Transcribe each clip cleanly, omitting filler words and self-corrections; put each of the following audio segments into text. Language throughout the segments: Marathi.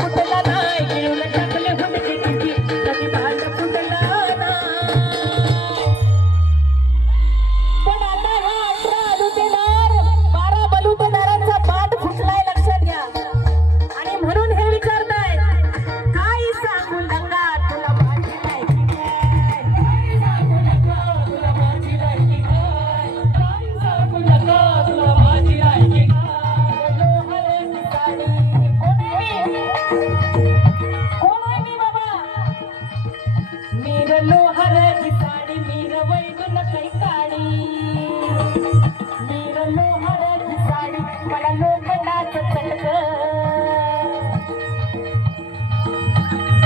फुटला नाही गिळून टाकले हुंडके किती कधी भांड फुटला नाही पण आता हा 18 लुटेदार 12 बलुतेदारांचा पाठ फुटलाय लक्षात घ्या आणि म्हणून हे विचारताय काय सांगू नका तुला माझी लायकी काय सांगू नका तुला माझी लायकी काय सांगू नका तुला माझी लायकी मीर लोहर की साडी मीर वैदुन काही काडी मीर लोहर की साडी मला लोखंडाचं चटक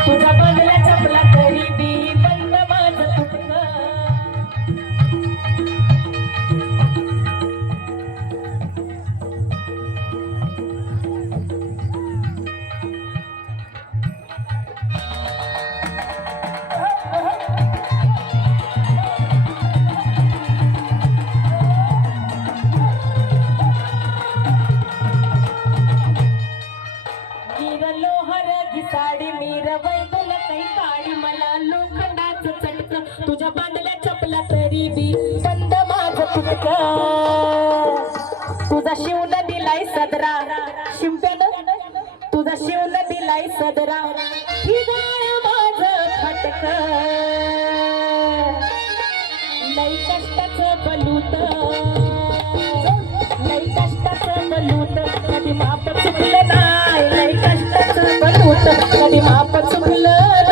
तुझा बंगल्या चपला तरी बी बंद माझं तुटक मीर लोहर घिसाडी मीर वैदुन काही काडी मला लोखंडाचं चटक तुझ्या बांधल्या चपला तरी बी बंद माझं तुटक तुझा शिवून दिलाय सदरा शिंप्यानं तुझा शिवून दिलाय सदरा ही गाय माझं फटक लई कष्टाचं बलूत लई कष्टाचं बलूत कधी माप चुकलं नाही लई कष्टाचं बलूत कधी माप चुकलं